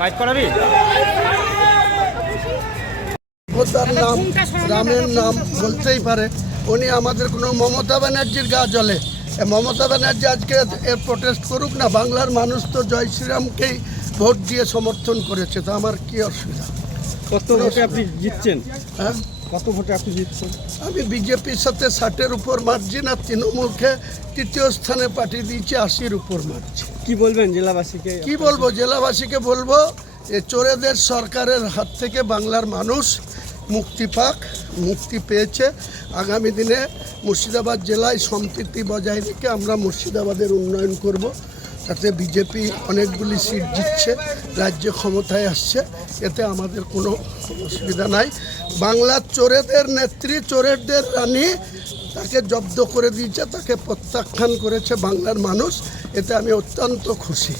Byte করাবি নাম রামের নাম বলতেই পারে। উনি আমাদের কোনো মমতা ব্যানার্জির গা জ্বলে। মমতা ব্যানার্জি আজকে এর প্রোটেস্ট করুক না, বাংলার মানুষ তো জয় শ্রীরামকেই ভোট দিয়ে সমর্থন করেছে, তো আমার কি অসুবিধা? কত ভোটে আপনি জিতছেন? হ্যাঁ, কত ভোটে আপনি জিতছেন? আমি বিজেপির সাথে 60-এর উপর মার্জিন, আর তৃণমূলকে তৃতীয় স্থানে পাঠিয়ে দিয়েছি 80-র উপর মার্জিন। কি বলবেন জেলাবাসীকে? কি বলবো, জেলাবাসীকে বলবো যে চোরেদের সরকারের হাত থেকে বাংলার মানুষ মুক্তি পাক, মুক্তি পেয়েছে। আগামী দিনে মুর্শিদাবাদ জেলায় সম্প্রীতি বজায় রেখে আমরা মুর্শিদাবাদের উন্নয়ন করব, তাতে বিজেপি অনেকগুলি সিট জিতছে, রাজ্যে ক্ষমতায় আসছে, এতে আমাদের কোনো অসুবিধা নাই। বাংলার চোরেদের নেত্রী, চোরেদের রানী, তাকে জব্দ করে দিয়েছে, তাকে প্রত্যাখ্যান করেছে বাংলার মানুষ, এতে আমি অত্যন্ত খুশি।